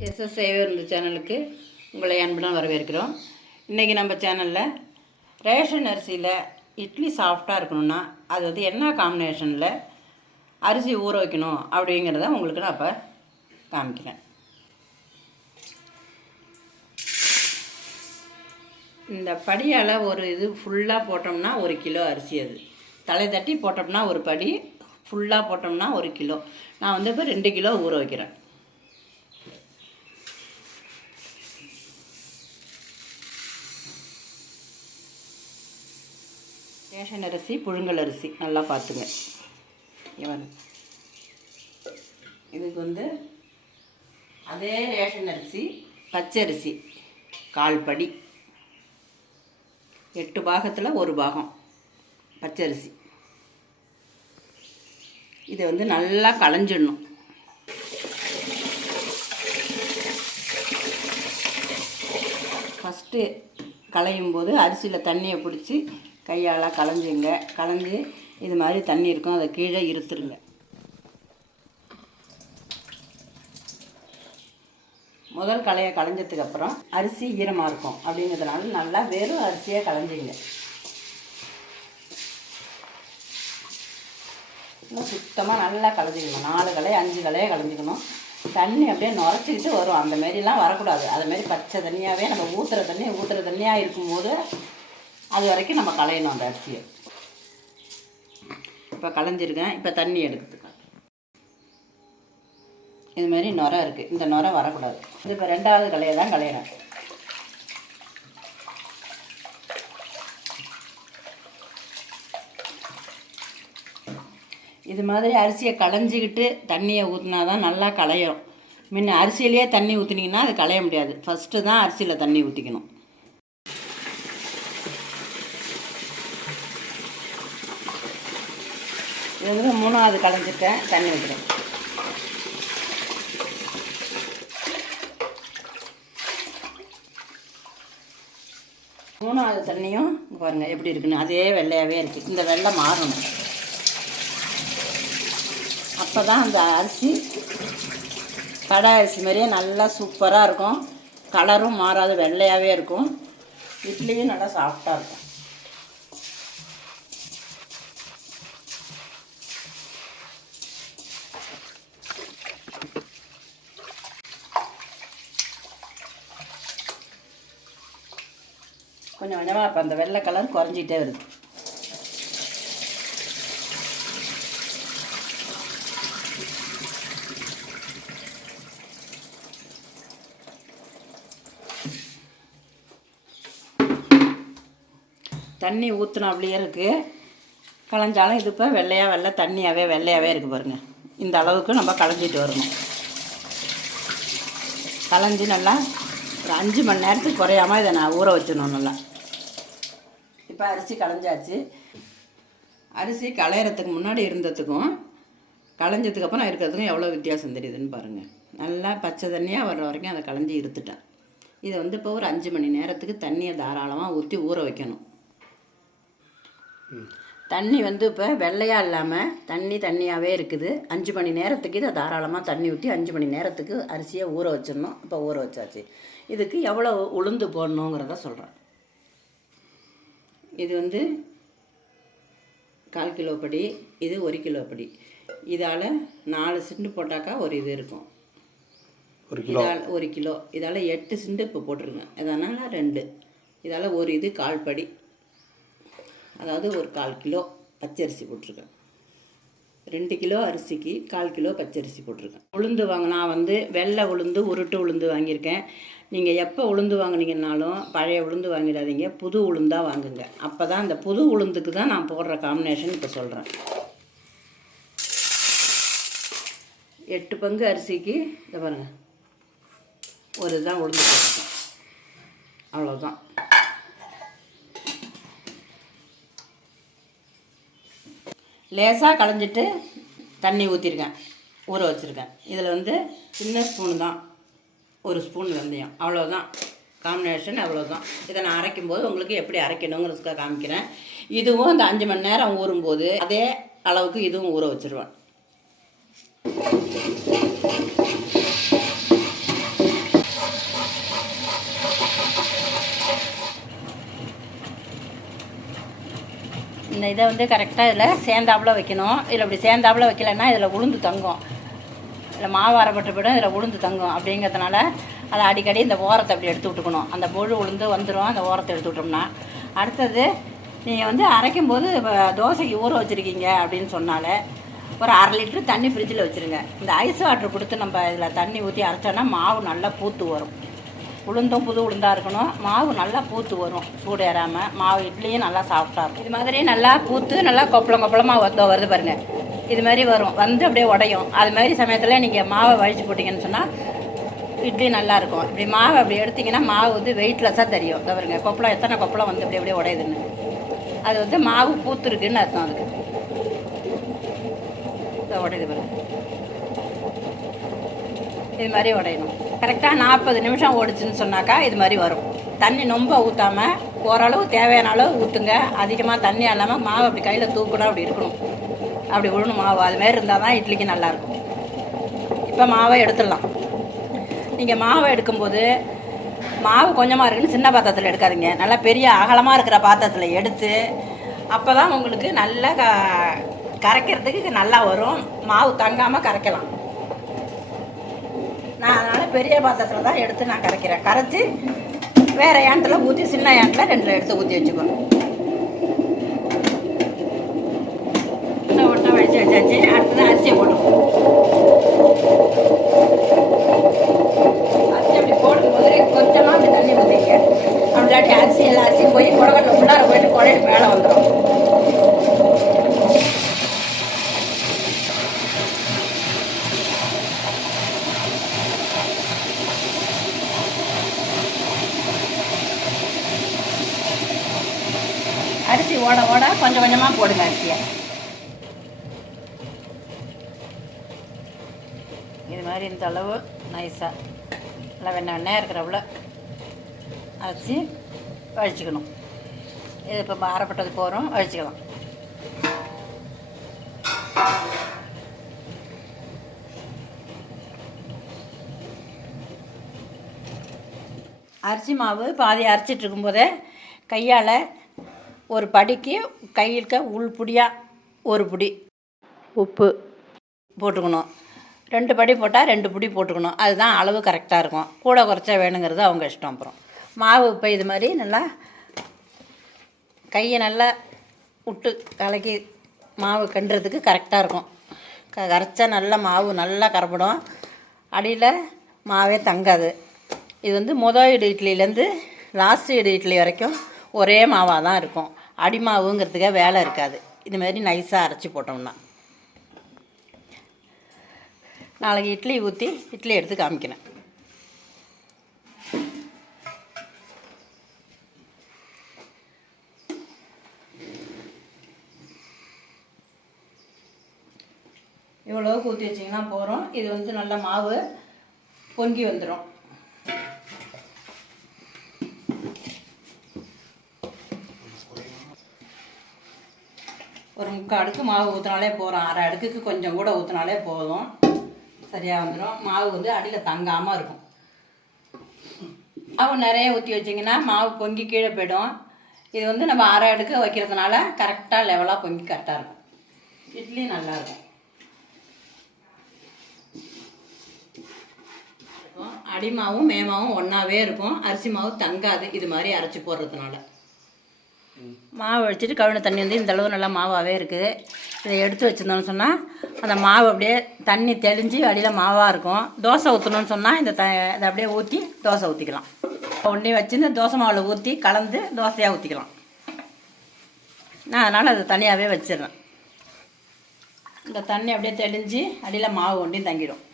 சைவ இந்த சேனலுக்கு உங்களை அன்புடன் வரவேற்கிறோம். இன்றைக்கி நம்ம சேனலில் ரேஷன் அரிசியில் இட்லி சாஃப்டாக இருக்கணும்னா அது வந்து என்ன காம்பினேஷனில் அரிசி ஊற வைக்கணும் அப்படிங்கிறத உங்களுக்கு நான் இப்போ காமிக்கிறேன். இந்த படியால் ஒரு இது ஃபுல்லாக போட்டோம்னா 1 கிலோ அரிசி, அது தலை தட்டி போட்டோம்னா ஒரு படி, ஃபுல்லாக போட்டோம்னா 1 கிலோ. நான் வந்து இப்போ 2 கிலோ ஊற வைக்கிறேன். ரேஷன் அரிசி, புழுங்கல் அரிசி நல்லா பார்த்துங்க. இதுக்கு வந்து அதே ரேஷன் அரிசி பச்சரிசி 1/4 படி, 8 பாகத்தில் 1 பாகம் பச்சரிசி. இதை வந்து நல்லா களைஞ்சிடணும். ஃபஸ்ட்டு களையும் போது அரிசியில் தண்ணியை பிடிச்சி கையால் களைஞ்சிங்க. களைஞ்சி இது மாதிரி தண்ணி இருக்கும், அதை கீழே இருத்துருங்க. முதல் களையை களைஞ்சதுக்கப்புறம் அரிசி ஈரமாக இருக்கும் அப்படிங்கிறதுனால நல்லா வெறும் அரிசியை களைஞ்சிங்க. இன்னும் சுத்தமாக நல்லா களைஞ்சிக்கணும். 4 களை 5 களையை களைஞ்சிக்கணும். தண்ணி அப்படியே நுரைச்சிக்கிட்டு வரும், அந்த மாரிலாம் வரக்கூடாது. அதுமாரி பச்சை தண்ணியாகவே நம்ம ஊற்றுற தண்ணியாக இருக்கும்போது அது வரைக்கும் நம்ம களையணும் அந்த அரிசியை. இப்போ களைஞ்சிருக்கேன். இப்போ தண்ணி எடுத்துக்கலாம். இதுமாரி நுரை இருக்குது, இந்த நுரை வரக்கூடாது. இது இப்போ 2வது களையை தான் களையிறேன். இது மாதிரி அரிசியை களைஞ்சிக்கிட்டு தண்ணியை ஊற்றினா தான் நல்லா களையும். முன்ன அரிசியிலேயே தண்ணி ஊற்றினீங்கன்னா அது களைய முடியாது. ஃபஸ்ட்டு தான் அரிசியில் தண்ணி ஊற்றிக்கணும். இது வந்து 3வது களைஞ்சிட்டேன், தண்ணி ஊற்றுறேன். மூணாவது தண்ணியும் பாருங்கள் எப்படி இருக்குன்னு, அதே வெள்ளையாகவே இருக்குது. இந்த வெள்ளை மாறணும். அப்போ தான் அந்த அரிசி கடை அரிசி மாதிரியே நல்லா சூப்பராக இருக்கும். கலரும் மாறாது, வெள்ளையாகவே இருக்கும். இட்லியும் நல்லா சாஃப்டாக இருக்கும். கொஞ்சம் கொஞ்சமாக இப்போ அந்த வெள்ளை கலர் குறைஞ்சிட்டே வருது. தண்ணி ஊற்றினா அப்படியே இருக்குது. களைஞ்சாலும் இது இப்போ வெள்ளை தண்ணியாகவே இருக்குது பாருங்கள். இந்த அளவுக்கு நம்ம களைஞ்சிட்டு வரணும். களைஞ்சி நல்லா ஒரு 5 மணி நேரத்துக்கு குறையாமல் இதை நான் ஊற வச்சிடணும் நல்லா. இப்போ அரிசி களைஞ்சாச்சு. அரிசி களையிறதுக்கு முன்னாடி இருந்ததுக்கும் களைஞ்சதுக்கப்புறம் இருக்கிறதுக்கும் எவ்வளோ வித்தியாசம் தெரியுதுன்னு பாருங்கள். நல்லா பச்சை தண்ணியாக வர்ற வரைக்கும் அதை களைஞ்சி இருத்துட்டேன். இதை வந்து இப்போ ஒரு 5 மணி நேரத்துக்கு தண்ணியை தாராளமாக ஊற்றி ஊற வைக்கணும். தண்ணி வந்து இப்போ வெள்ளையாக இல்லாமல் தண்ணியாகவே இருக்குது. 5 மணி நேரத்துக்கு இதை தாராளமாக தண்ணி ஊற்றி 5 மணி நேரத்துக்கு அரிசியை ஊற வச்சிடணும். இப்போ ஊற வச்சாச்சு. இதுக்கு எவ்வளோ உளுந்து போடணுங்கிறத சொல்கிறேன். இது வந்து 1/4 கிலோ படி, இது 1 கிலோ படி. இதால் 4 சிண்டு போட்டாக்கா ஒரு இது இருக்கும். 1 கிலோ இதால் 8 சிண்டு இப்போ போட்டிருக்கேன். இதனால் 2, இதால் ஒரு இது 1/4 படி, அதாவது ஒரு 1/4 கிலோ பச்சரிசி போட்டிருக்கேன். 2 கிலோ அரிசிக்கு 1/4 கிலோ பச்சரிசி போட்டிருக்கேன். உளுந்து நான் வந்து வெள்ளை உளுந்து, உருட்டு உளுந்து வாங்கியிருக்கேன். நீங்கள் எப்போ உளுந்து வாங்கினீங்கன்னாலும் பழைய உளுந்து வாங்கிடாதீங்க, புது உளுந்தாக வாங்குங்க. அப்போ தான் அந்த புது உளுந்துக்கு தான் நான் போடுற காம்பினேஷன் இப்போ சொல்கிறேன். 8 பங்கு அரிசிக்கு இதை பாருங்கள், ஒரு இதுதான் உளுந்து போட்டிருக்கேன். அவ்வளோதான். லேசாக களைஞ்சிட்டு தண்ணி ஊற்றிருக்கேன், ஊற வச்சுருக்கேன். இதில் வந்து சின்ன ஸ்பூனு தான், 1 ஸ்பூன் வெந்தயம், அவ்வளோதான் காம்பினேஷன். அவ்வளோதான். இதை நான் அரைக்கும்போது உங்களுக்கு எப்படி அரைக்கணுங்கிறதுக்காக காமிக்கிறேன். இதுவும் அந்த 5 மணி நேரம் ஊறும்போது அதே அளவுக்கு இதுவும் ஊற வச்சுருவேன். இந்த இதை வந்து கரெக்டாக இதில் சேர்ந்தாப்புல வைக்கணும். இதில் இப்படி சேர்ந்தாப்புல வைக்கலைன்னா இதில் உளுந்து தங்கும், இதில் மாவு அரைப்பட்டு போய்டும், இதில் உளுந்து தங்கும். அப்படிங்கிறதுனால அதை அடிக்கடி இந்த ஓரத்தை அப்படி எடுத்து விட்டுக்கணும். அந்த முழு உளுந்து வந்துடும், அந்த ஓரத்தை எடுத்து விட்டோம்னா. அடுத்தது நீங்கள் வந்து அரைக்கும்போது தோசைக்கு ஊற வச்சுருக்கீங்க அப்படின்னு சொன்னாலே ஒரு 1/2 லிட்டரு தண்ணி ஃப்ரிட்ஜில் வச்சுருங்க. இந்த ஐஸ் வாட்டர் கொடுத்து நம்ம இதில் தண்ணி ஊற்றி அரைச்சோன்னா மாவு நல்லா பூத்து வரும். உளுந்தும் புது உளுந்தாக இருக்கணும், மாவு நல்லா பூத்து வரும், சூடு ஏறாமல். மாவு இட்லியும் நல்லா சாஃப்டாக இருக்கும். இது மாதிரி நல்லா பூத்து நல்லா கொப்பளமாக வருது பாருங்கள். இது மாதிரி வரும், வந்து அப்படியே உடையும். அது மாதிரி சமயத்தில் நீங்கள் மாவை வழித்து போட்டிங்கன்னு சொன்னால் இட்லி நல்லாயிருக்கும். இப்படி மாவை அப்படி எடுத்திங்கன்னா மாவு வந்து வெயிட்லெஸ்ஸாக தெரியும். பாருங்க கொப்பளம் எத்தனை கொப்பளம் வந்து அப்படியே உடையுதுன்னு, அது வந்து மாவு பூத்துருக்குன்னு அர்த்தம். அதுக்கு உடையுது பாருங்க, இது மாதிரி உடையணும். கரெக்டாக 40 நிமிஷம் ஓடிச்சுன்னு சொன்னாக்கா இது மாதிரி வரும். தண்ணி ரொம்ப ஊற்றாமல் ஓரளவு தேவையான அளவு ஊற்றுங்க. அதிகமாக தண்ணி இல்லாமல் மாவு அப்படி கையில் தூக்கணும், அப்படி இருக்கணும், அப்படி விழணும் மாவு. அதுமாரி இருந்தால் தான் இட்லிக்கு நல்லாயிருக்கும். இப்போ மாவை எடுத்துடலாம். நீங்கள் மாவை எடுக்கும்போது மாவு கொஞ்சமாக இருக்குன்னு சின்ன பாத்திரத்தில் எடுக்காதீங்க, நல்லா பெரிய அகலமாக இருக்கிற பாத்திரத்தில் எடுத்து, அப்போ தான் உங்களுக்கு நல்லா கரைக்கிறதுக்கு நல்லா வரும், மாவு தங்காமல் கரைக்கலாம். நான் அதனால் பெரிய பாத்திரத்தில் தான் எடுத்து நான் கரைக்கிறேன். கரைச்சி வேறு ஏனத்தில் ஊற்றி, சின்ன ஏனத்தில் 2 எடுத்து ஊற்றி வச்சுக்கணும். ஒட்டை வடித்து வச்சாச்சு. அடுத்தது அரிசியை போட்டுக்கணும். அரிசி அப்படி போடும்போது கொஞ்சமாக அப்படி தண்ணி ஊற்றிங்க. அப்படிலாட்டி அரிசி எல்லா அரிசியும் போய் குடக்கட்டில் உள்ளார போயிட்டு குழையிட்டு மேலே வந்துடும். அரிசி ஓட ஓட கொஞ்சம் கொஞ்சமாக போடுங்க அரிசியை. இது மாதிரி இந்த அளவு நைஸாக நல்லா வெண்ணெய் இருக்கிறவள அரைச்சி வழிச்சிக்கணும். இது இப்போ அரைப்பட்டது போகிறோம், வழிச்சிக்கலாம். அரிசி மாவு பாதி அரைச்சிட்டு இருக்கும்போதே கையால் ஒரு படிக்கு கையில் உள்புடியாக ஒரு புடி உப்பு போட்டுக்கணும். 2 படி போட்டால் 2 புடி போட்டுக்கணும். அதுதான் அளவு கரெக்டாக இருக்கும். கூட குறைச்சா வேணுங்கிறது அவங்க இஷ்டம். அப்புறம் மாவு இப்போ இது மாதிரி நல்லா கையை நல்லா விட்டு கலக்கி மாவு கிண்டுறதுக்கு கரெக்டாக இருக்கும். கரைச்சா நல்லா மாவு நல்லா கரைப்படும், அடியில் மாவே தங்காது. இது வந்து முதல் இடு இட்லிலேருந்து லாஸ்ட் இடு இட்லி வரைக்கும் ஒரே மாவாக தான் இருக்கும். அடி மாவுங்கிறதுக்காக வேலை இருக்காது. இதுமாரி நைஸாக அரைச்சி போட்டோம்னா. நாளைக்கு இட்லி ஊற்றி இட்லி எடுத்து காமிக்கிறேன். இவ்வளோவுக்கு ஊற்றி வச்சிங்கன்னா போகிறோம். இது வந்து நல்லா மாவு பொங்கி வந்துடும். ஒரு 3/4 அடுக்கு மாவு ஊற்றினாலே போகிறோம். 1/2 அடுக்குக்கு கொஞ்சம் கூட ஊற்றினாலே போதும், சரியாக வந்துடும். மாவு வந்து அடியில் தங்காமல் இருக்கும். மாவு நிறைய ஊற்றி வச்சிங்கன்னா மாவு பொங்கி கீழே போய்டும். இது வந்து நம்ம 1/2 அடுக்கு வைக்கிறதுனால கரெக்டாக லெவலாக பொங்கி கரெக்டாக இருக்கும். இட்லி நல்லாயிருக்கும். அடிமாவும் மேமாவும் ஒன்றாவே இருக்கும். அரிசி மாவு தங்காது இது மாதிரி அரைச்சி போடுறதுனால. மாவு வச்சுட்டு கழுவின தண்ணி வந்து இந்தளவு நல்லா மாவாகவே இருக்குது. இதை எடுத்து வச்சுருந்தோன்னு சொன்னால் அந்த மாவு அப்படியே தண்ணி தெளிஞ்சு அடியில் மாவாக இருக்கும். தோசை ஊற்றணுன்னு சொன்னால் இதை அப்படியே ஊற்றி தோசை ஊற்றிக்கலாம். ஒன்றே வச்சு இந்த தோசை மாவில் ஊற்றி கலந்து தோசையாக ஊற்றிக்கலாம். நான் அதனால் அதை தனியாகவே வச்சிடுறேன். இந்த தண்ணி அப்படியே தெளிஞ்சு அடியில் மாவு ஒன்றையும் தங்கிடும்.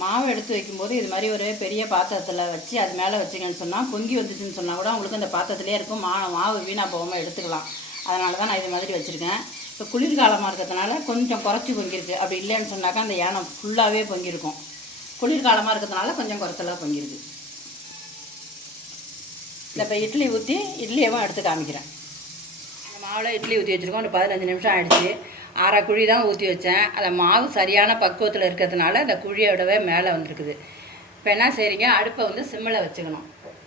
மாவு எடுத்து வைக்கும்போது இது மாதிரி ஒரு பெரிய பாத்திரத்தில் வச்சு அது மேலே வச்சிங்கன்னு சொன்னால் பொங்கி வந்துச்சுன்னு சொன்னால் கூட உங்களுக்கு அந்த பாத்திரத்துலேயே இருக்கும். மாவு வீணாக போகாமல் எடுத்துக்கலாம். அதனால தான் நான் இது மாதிரி வச்சுருக்கேன். இப்போ குளிர்காலமாக இருக்கிறதுனால கொஞ்சம் குறைச்சி பொங்கியிருக்கு. அப்படி இல்லைன்னு சொன்னாக்கா அந்த யானம் ஃபுல்லாகவே பொங்கியிருக்கும். குளிர்காலமாக இருக்கிறதுனால கொஞ்சம் குறைச்சலாக பொங்கியிருக்கு. இல்லை இப்போ இட்லி ஊற்றி இட்லியவும் எடுத்து காமிக்கிறேன். இந்த மாவில் இட்லி ஊற்றி வச்சுருக்கோம். ஒரு 15 நிமிஷம் ஆகிடுச்சு. 1/2 குழி தான் ஊற்றி வச்சேன். அந்த மாவு சரியான பக்குவத்தில் இருக்கிறதுனால அந்த குழியோடவே மேலே வந்துருக்குது. இப்போ என்ன செய்கிறீங்க, அடுப்பை வந்து சிம்மில் வச்சுக்கணும்.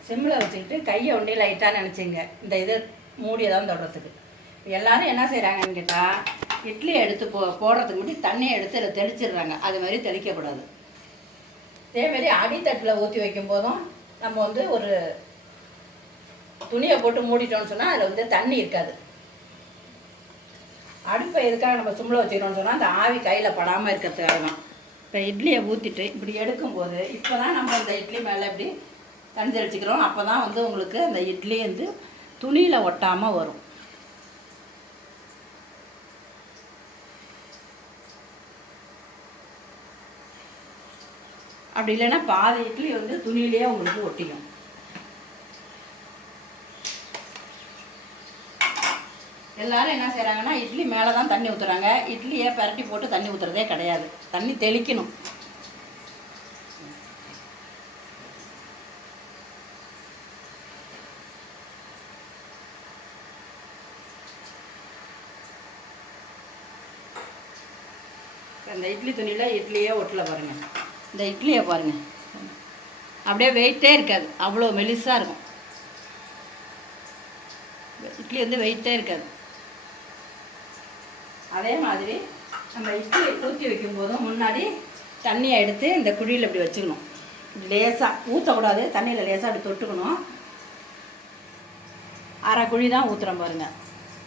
சிம்மில் வச்சுக்கிட்டு கையை ஒன்றே லைட்டாக நினச்சிங்க. இந்த இதை மூடியை தான் தொடுறதுக்கு. எல்லோரும் என்ன செய்கிறாங்கன்னு கேட்டால், இட்லி எடுத்து போடுறதுக்கு முன்னாடி தண்ணியை எடுத்து அதில் தெளிச்சிடுறாங்க. அது மாதிரி தெளிக்கக்கூடாது. அதேமாரி அடித்தட்டில் ஊற்றி வைக்கும் போதும் நம்ம வந்து ஒரு துணியை போட்டு மூடிட்டோம்னு சொன்னால் அதில் வந்து தண்ணி இருக்காது. அடுப்பை எதுக்காக நம்ம சிம்மில் வச்சுக்கிறோம்னு சொன்னால் அந்த ஆவி கையில் படாமல் இருக்கிறதுக்காக தான். இப்போ இட்லியை ஊற்றிட்டு இப்படி எடுக்கும்போது இப்போ தான் நம்ம அந்த இட்லி மேலே இப்படி தண்ணி தெளிச்சிக்கிறோம். அப்போ தான் வந்து உங்களுக்கு அந்த இட்லி வந்து துணியில் ஒட்டாமல் வரும். அப்படி இல்லைன்னா பாதி இட்லி வந்து துணியிலேயே உங்களுக்கு ஒட்டிக்கும். எல்லோரும் என்ன செய்கிறாங்கன்னா இட்லி மேலே தான் தண்ணி ஊற்றுறாங்க. இட்லியை பரட்டி போட்டு தண்ணி ஊற்றுறதே கிடையாது. தண்ணி தெளிக்கணும். இந்த இட்லி துணியில் இட்லியே ஒட்டல பாருங்கள். இந்த இட்லியை பாருங்கள், அப்படியே வெயிட்டே இருக்காது. அவ்வளோ மெலிசாக இருக்கும். இட்லி வந்து வெயிட்டே இருக்காது. அதே மாதிரி நம்ம இட்லி ஊற்றி வைக்கும்போதும் முன்னாடி தண்ணியை எடுத்து இந்த குழியில் இப்படி வச்சுக்கணும். லேசாக ஊற்றக்கூடாது. தண்ணியில் லேசாக அப்படி தொட்டுக்கணும். அரை குழி தான் ஊற்றுறோம் பாருங்கள்.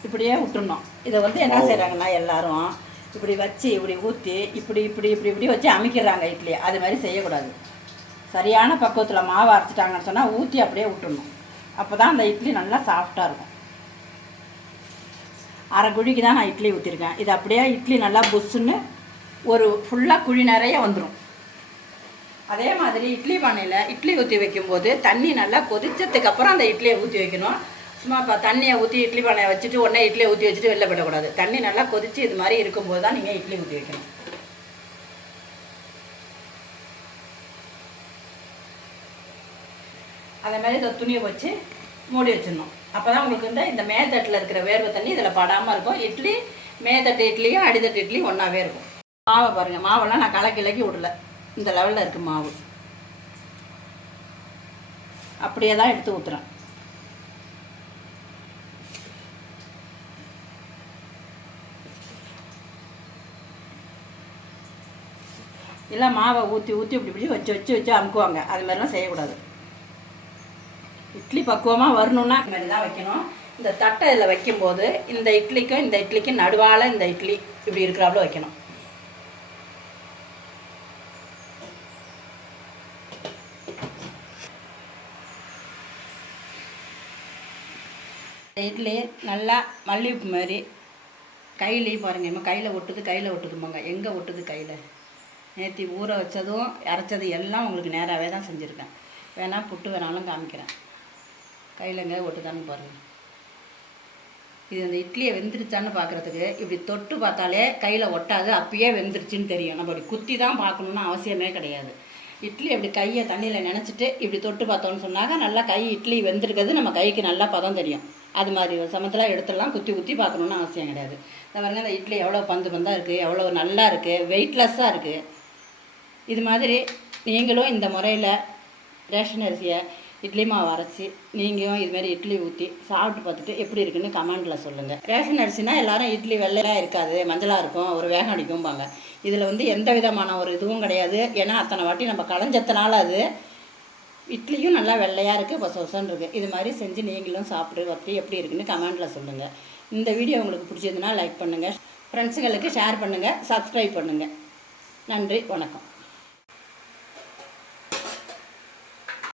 இப்படியே விட்டுருணும். இதை வந்து என்ன செய்கிறாங்கன்னா எல்லோரும் இப்படி வச்சு இப்படி ஊற்றி இப்படி இப்படி இப்படி இப்படி வச்சு அமைக்கிறாங்க இட்லி. அது மாதிரி செய்யக்கூடாது. சரியான பக்குவத்தில் மாவு அரைச்சிட்டாங்கன்னு சொன்னால் ஊற்றி அப்படியே விட்டுடணும். அப்போ தான் அந்த இட்லி நல்லா சாஃப்டாக இருக்கும். அரை குழிக்கு தான் நான் இட்லி ஊற்றிருக்கேன். இது அப்படியே இட்லி நல்லா புஷ்ஷுன்னு ஒரு ஃபுல்லாக குழி நிறைய வந்துடும். அதே மாதிரி இட்லி பானையில் இட்லி ஊற்றி வைக்கும்போது தண்ணி நல்லா கொதிச்சதுக்கப்புறம் அந்த இட்லியை ஊற்றி வைக்கணும். சும்மா இப்போ தண்ணியை ஊற்றி இட்லி பானையை வச்சுட்டு உடனே இட்லியை ஊற்றி வச்சுட்டு வெளில விடக்கூடாது. தண்ணி நல்லா கொதித்து இது மாதிரி இருக்கும்போது தான் நீங்கள் இட்லி ஊற்றி வைக்கணும். அதே மாதிரி இந்த துணியை வச்சு மூடி வச்சிடணும். அப்போ தான் உங்களுக்கு வந்து இந்த மேத்தட்டில் இருக்கிற வேர்வை தண்ணி இதில் படாமல் இருக்கும். இட்லி மேத்தட்டு இட்லியும் அடித்தட்டு இட்லியும் ஒன்றாவே இருக்கும். மாவை பாருங்கள். மாவெல்லாம் நான் கலக்கி விடல. இந்த லெவலில் இருக்குது மாவு. அப்படியே தான் எடுத்து ஊற்றுறேன். இல்லை மாவை ஊற்றி இப்படி இப்படி வச்சு அமுக்குவாங்க. அது மாதிரிலாம் செய்யக்கூடாது. இட்லி பக்குவமாக வரணுன்னா இது மாதிரி தான் வைக்கணும். இந்த தட்டை இதில் வைக்கும்போது இந்த இட்லிக்கும் நடுவால் இந்த இட்லி இப்படி இருக்கிறாப்புல வைக்கணும். இட்லி நல்லா மல்லிகைப்பூ மாதிரி கையிலையும் பாருங்கள். நம்ம கையில் ஒட்டுதும்பாங்க. எங்கே ஒட்டுது கையில்? நேற்று ஊற வச்சதும் அரைச்சது எல்லாம் உங்களுக்கு நேராகவே தான் செஞ்சுருக்கேன். வேணால் புட்டு வேணாலும் காமிக்கிறேன். கையில் எங்கே ஒட்டுதான்னு பாருங்கள். இது அந்த இட்லியை வெந்துருச்சான்னு பார்க்குறதுக்கு இப்படி தொட்டு பார்த்தாலே கையில் ஒட்டாது. அப்பயே வெந்துருச்சுன்னு தெரியும். நம்ம அப்படி குத்தி தான் பார்க்கணுன்னு அவசியமே கிடையாது. இட்லி அப்படி கையை தண்ணியில் நினச்சிட்டு இப்படி தொட்டு பார்த்தோன்னு சொன்னாக்க நல்லா இட்லி வெந்திருக்கிறது நம்ம கைக்கு நல்லா பதம் தெரியும். அது மாதிரி சமத்தில் எடுத்துடலாம். குத்தி பார்க்கணுன்னு அவசியம் கிடையாது. இந்த பாருங்க, இந்த இட்லி எவ்வளோ பந்தாக இருக்குது, எவ்வளோ நல்லா இருக்குது, வெயிட்லெஸ்ஸாக இருக்குது. இது மாதிரி நீங்களும் இந்த முறையில் ரேஷன் அரிசியை இட்லி மாவு அரைச்சி நீங்களும் இதுமாரி இட்லி ஊற்றி சாப்பிட்டு பார்த்துட்டு எப்படி இருக்குன்னு கமெண்டில் சொல்லுங்கள். ரேஷன் அரிசினா எல்லோரும் இட்லி வெள்ளையாக இருக்காது, மஞ்சளாக இருக்கும், ஒரு வேகம் அடிக்கும்பாங்க. இதில் வந்து எந்த விதமான ஒரு இதுவும் கிடையாது. ஏன்னா அத்தனை வாட்டி நம்ம களைஞ்சத்தினால அது இட்லியும் நல்லா வெள்ளையாக இருக்குது, பொசன்னு இருக்குது. இது மாதிரி செஞ்சு நீங்களும் சாப்பிட்டு பார்த்து எப்படி இருக்குன்னு கமெண்டில் சொல்லுங்கள். இந்த வீடியோ உங்களுக்கு பிடிச்சதுன்னா லைக் பண்ணுங்கள், ஃப்ரெண்ட்ஸுங்களுக்கு ஷேர் பண்ணுங்கள், சப்ஸ்கிரைப் பண்ணுங்கள். நன்றி, வணக்கம்.